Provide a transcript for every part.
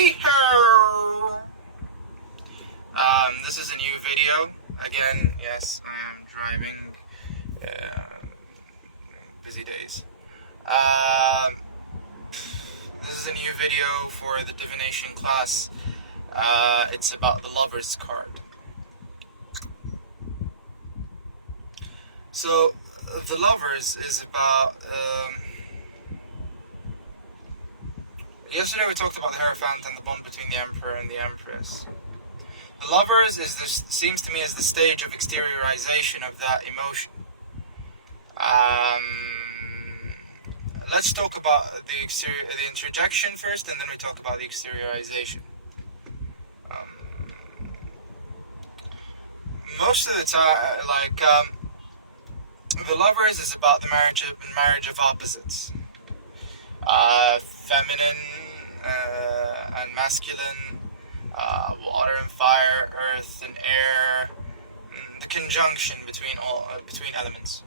Howdy ho! This is a new video. Again, yes, I am driving. Busy days. This is a new video for the Divination class. It's about the Lover's card. So, the Lovers is about... yesterday we talked about the Hierophant and the bond between the Emperor and the Empress. The Lovers seems to me as the stage of exteriorization of that emotion. Let's talk about the interjection first, and then we talk about the exteriorization. Most of the time, the Lovers is about the marriage of opposites. Feminine and masculine, water and fire, earth and air, the conjunction between elements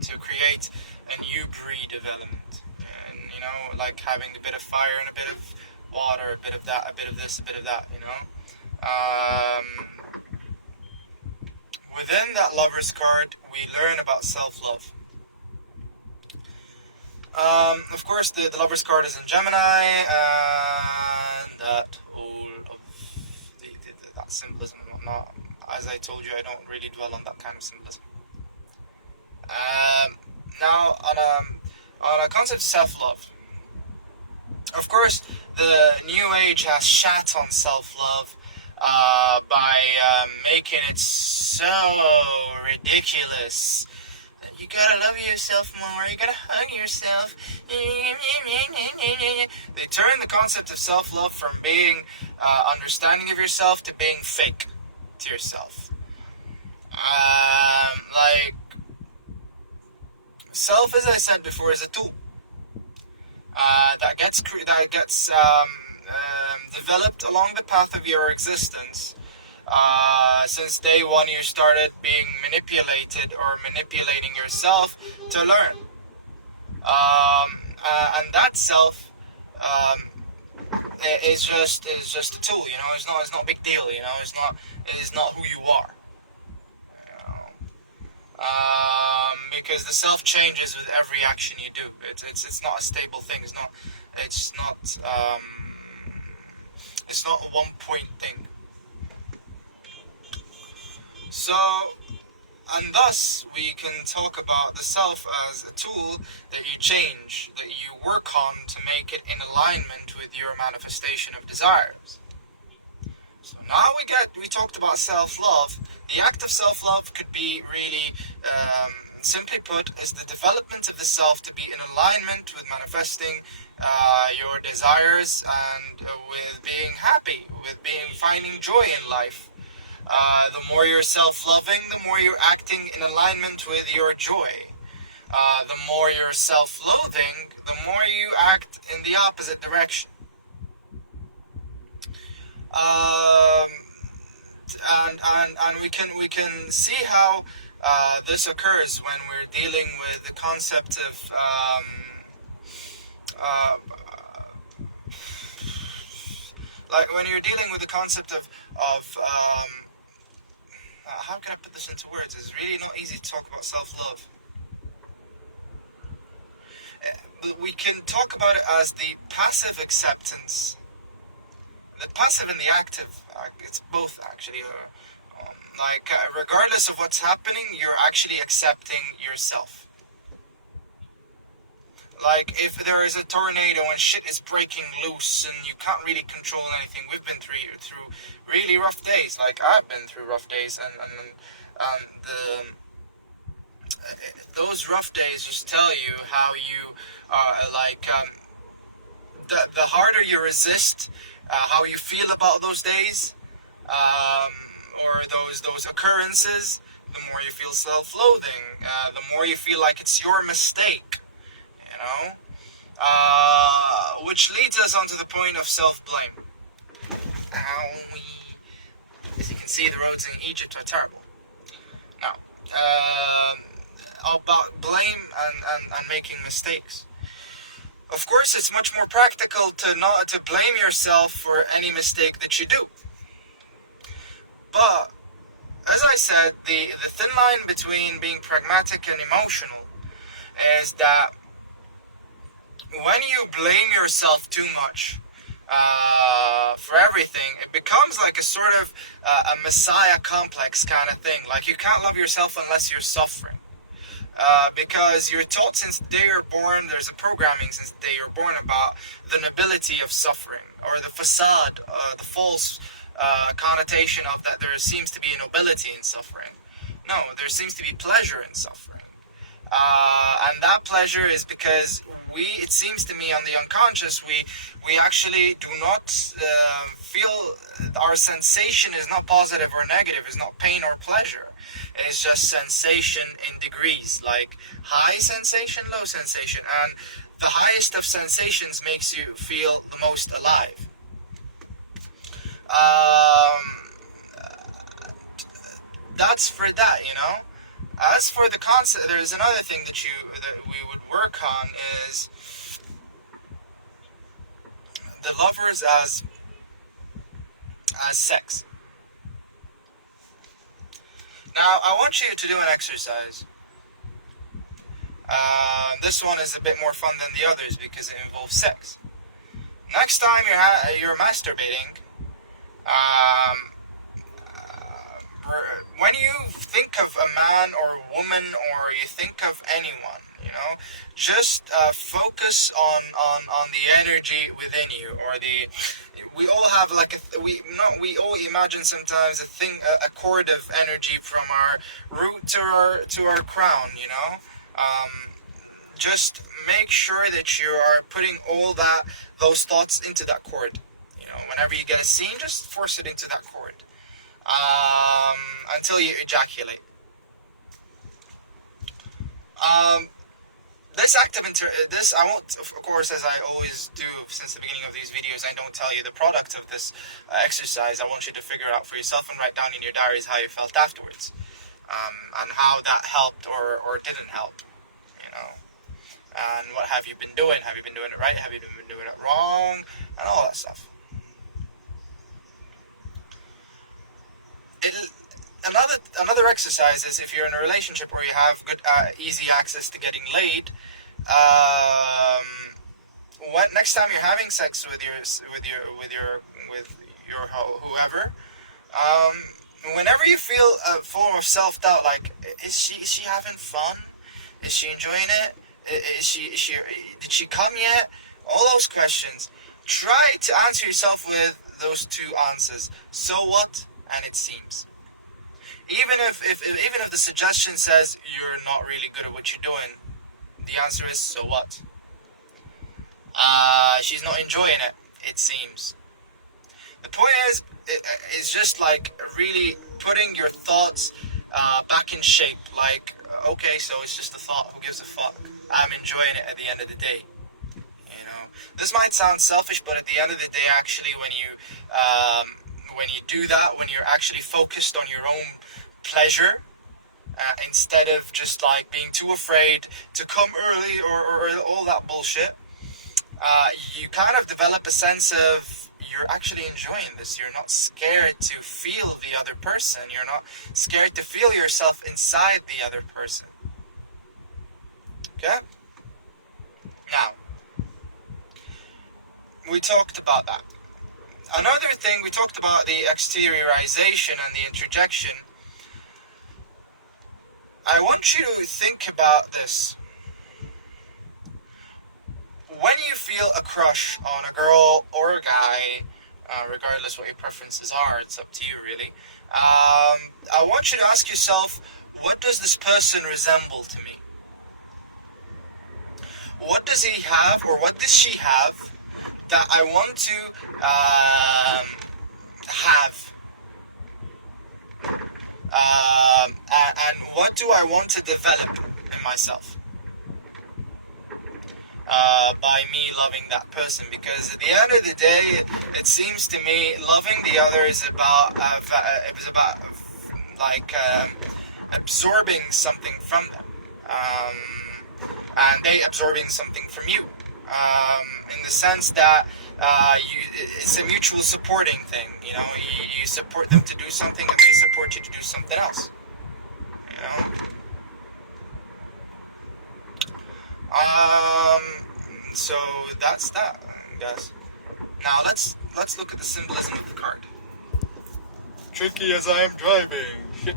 to create a new breed of element. And like having a bit of fire and a bit of water, a bit of that, a bit of this, a bit of that. Within that Lover's card, we learn about self-love. Of course, the Lover's card is in Gemini, and that that symbolism and whatnot. As I told you, I don't really dwell on that kind of symbolism. Now, on a concept of self-love. Of course, the New Age has shat on self-love by making it so ridiculous. You gotta love yourself more, you gotta hug yourself. They turn the concept of self-love from being understanding of yourself to being fake to yourself. Self, as I said before, is a tool that gets developed along the path of your existence. Since day one you started being manipulated or manipulating yourself to learn. And that self is just a tool, it's not a big deal, it's not who you are. Because the self changes with every action you do. It's not a stable thing, it's not a one point thing. So, and thus, we can talk about the self as a tool that you change, that you work on to make it in alignment with your manifestation of desires. So now we talked about self-love. The act of self-love could be really, simply put, as the development of the self to be in alignment with manifesting your desires and with being happy, with finding joy in life. The more you're self-loving, the more you're acting in alignment with your joy. The more you're self-loathing, the more you act in the opposite direction. And we can see how this occurs when we're dealing with the concept of when you're dealing with the concept of how can I put this into words? It's really not easy to talk about self-love. But we can talk about it as the passive acceptance. The passive and the active. It's both, actually. Regardless of what's happening, you're actually accepting yourself. Like, if there is a tornado and shit is breaking loose and you can't really control anything, we've been through really rough days. Like, I've been through rough days, and those rough days just tell you how you the harder you resist, how you feel about those days, or those occurrences, the more you feel self-loathing, the more you feel like it's your mistake. Which leads us on to the point of self-blame. As you can see, the roads in Egypt are terrible. Now, about blame and making mistakes. Of course, it's much more practical to not to blame yourself for any mistake that you do. But as I said, the thin line between being pragmatic and emotional is that when you blame yourself too much for everything, it becomes like a sort of a messiah complex kind of thing. Like you can't love yourself unless you're suffering. Because you're taught since the day you're born, there's a programming since the day you're born about the nobility of suffering, or the facade, the false connotation of that there seems to be a nobility in suffering. No, there seems to be pleasure in suffering. And that pleasure is because it seems to me, on the unconscious, we actually do not feel our sensation is not positive or negative, is not pain or pleasure. It's just sensation in degrees, like high sensation, low sensation, and the highest of sensations makes you feel the most alive. That's for that, you know. As for the concept, there's another thing that we would work on is the lovers as sex. Now, I want you to do an exercise. This one is a bit more fun than the others because it involves sex. Next time you're masturbating, when you think of a man or a woman, or you think of anyone, you know, just focus on the energy within you, or we all have like we all imagine sometimes a cord of energy from our root to our crown, you know. Just make sure that you are putting all those thoughts into that cord. You know, whenever you get a scene, just force it into that cord. Until you ejaculate. This act of this, I won't, of course, as I always do since the beginning of these videos, I don't tell you the product of this exercise. I want you to figure it out for yourself and write down in your diaries how you felt afterwards, and how that helped or didn't help, you know. And what have you been doing? Have you been doing it right? Have you been doing it wrong? And all that stuff. Another exercise is if you're in a relationship where you have good easy access to getting laid. When next time you're having sex with your whoever, whenever you feel a form of self-doubt, like is she having fun? Is she enjoying it? Did she come yet? All those questions. Try to answer yourself with those two answers. So what? And it seems. Even if the suggestion says you're not really good at what you're doing, the answer is so what? She's not enjoying it. It seems. The point is, it's just like really putting your thoughts back in shape. Like, okay, so it's just a thought. Who gives a fuck? I'm enjoying it at the end of the day. You know, this might sound selfish, but at the end of the day, actually, when you do that, when you're actually focused on your own pleasure, instead of just like being too afraid to come early or all that bullshit, you kind of develop a sense of you're actually enjoying this. You're not scared to feel the other person. You're not scared to feel yourself inside the other person. Okay? Now, we talked about that. Another thing, we talked about the exteriorization and the introjection. I want you to think about this. When you feel a crush on a girl or a guy, regardless what your preferences are, it's up to you really. I want you to ask yourself, what does this person resemble to me? What does he have, or what does she have, that I want to have? And what do I want to develop in myself by me loving that person? Because at the end of the day, it seems to me loving the other is about absorbing something from them, and they absorbing something from you. in the sense that it's a mutual supporting thing. You support them to do something, and they support you to do something else. You know. So that's that, guys. Now let's look at the symbolism of the card. Tricky as I am driving. Shit.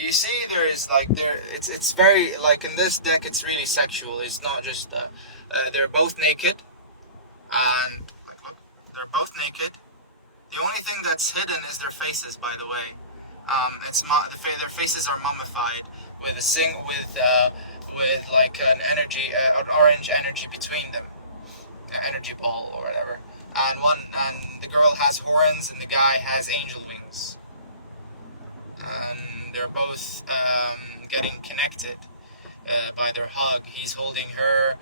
You see, it's very, like, in this deck, it's really sexual. It's not just they're both naked, and like, look, they're both naked. The only thing that's hidden is their faces, by the way. Their faces are mummified with with like an orange energy between them, an energy ball or whatever. And the girl has horns, and the guy has angel wings. And they're both getting connected by their hug. He's holding her.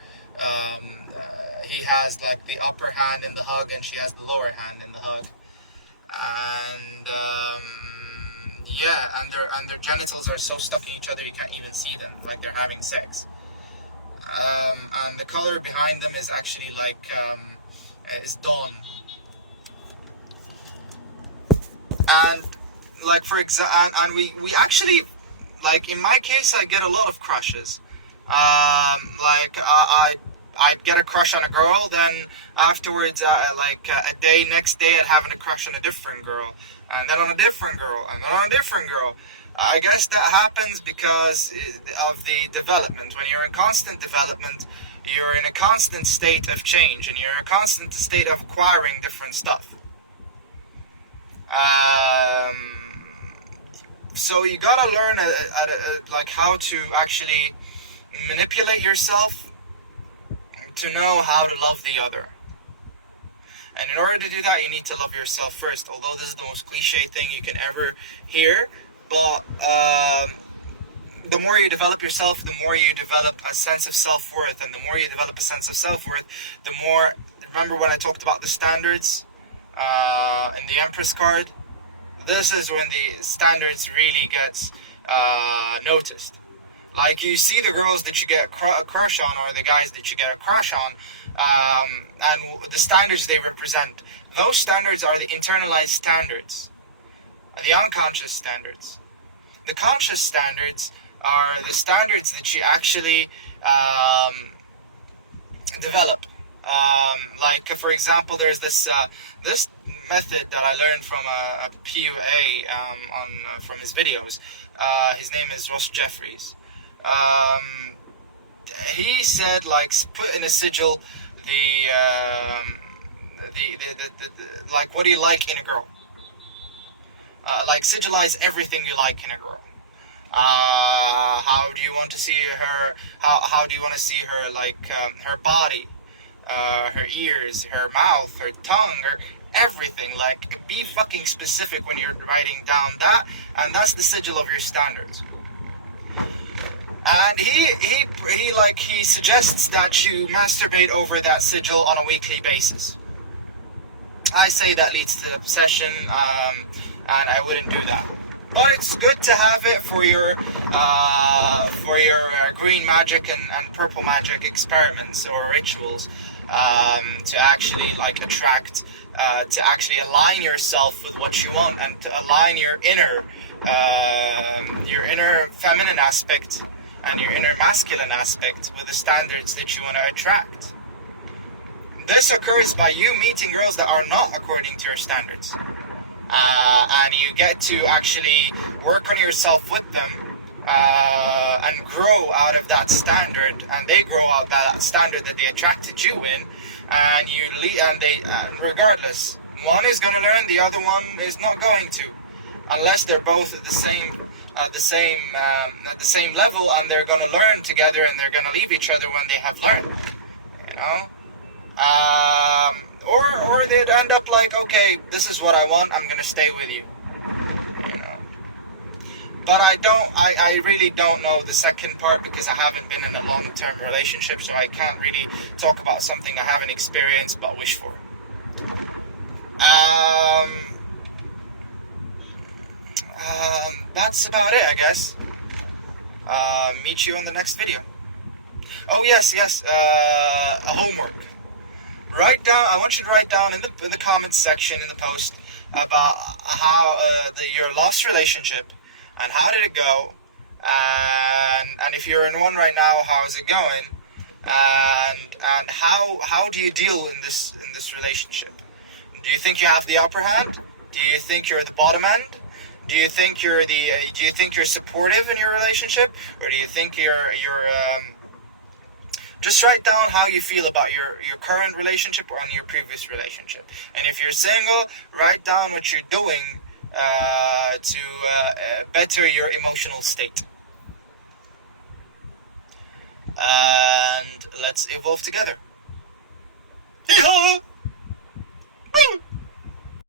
He has like the upper hand in the hug, and she has the lower hand in the hug. And yeah, and their genitals are so stuck in each other you can't even see them, like they're having sex. And the color behind them is actually like is dawn. And like and we actually, like, in my case, I get a lot of crushes. I'd get a crush on a girl, then afterwards, next day, I'd have a crush on a different girl, and then on a different girl, and then on a different girl. I guess that happens because of the development. When you're in constant development, you're in a constant state of change, and you're in a constant state of acquiring different stuff. So you gotta learn like how to actually manipulate yourself to know how to love the other. And in order to do that, you need to love yourself first. Although this is the most cliche thing you can ever hear, but the more you develop yourself, the more you develop a sense of self-worth, and the more you develop a sense of self-worth, the more. Remember when I talked about the standards in the Empress card? This is when the standards really gets noticed. Like, you see the girls that you get a crush on, or the guys that you get a crush on, and the standards they represent. Those standards are the internalized standards, the unconscious standards. The conscious standards are the standards that you actually develop. Like, for example, there's this method that I learned from a PUA from his videos. His name is Ross Jeffries. He said, like, put in a sigil like, what do you like in a girl? Like, sigilize everything you like in a girl. How do you want to see her? How do you want to see her? Like, her body, her ears, her mouth, her tongue, her everything. Like, be fucking specific when you're writing down that, and that's the sigil of your standards. And he suggests that you masturbate over that sigil on a weekly basis. I say that leads to obsession, and I wouldn't do that. But it's good to have it for your green magic and purple magic experiments or rituals, to actually, like, attract, to actually align yourself with what you want, and to align your inner feminine aspect and your inner masculine aspect with the standards that you want to attract. This occurs by you meeting girls that are not according to your standards. And you get to actually work on yourself with them, and grow out of that standard, and they grow out that standard that they attracted you in, and regardless, one is going to learn, the other one is not going to, unless they're both at the same level, and they're going to learn together, and they're going to leave each other when they have learned, you know. Or they'd end up like, okay, this is what I want, I'm gonna stay with you, you know. But I really don't know the second part because I haven't been in a long-term relationship, so I can't really talk about something I haven't experienced but wish for. That's about it, I guess. Meet you on the next video. Oh yes, a homework. Write down. I want you to write down in the comments section in the post about how your lost relationship and how did it go, and if you're in one right now, how is it going, and how do you deal in this relationship? Do you think you have the upper hand? Do you think you're the bottom end? Do you think you're supportive in your relationship, or do you think just write down how you feel about your current relationship or your previous relationship. And if you're single, write down what you're doing to better your emotional state. And let's evolve together.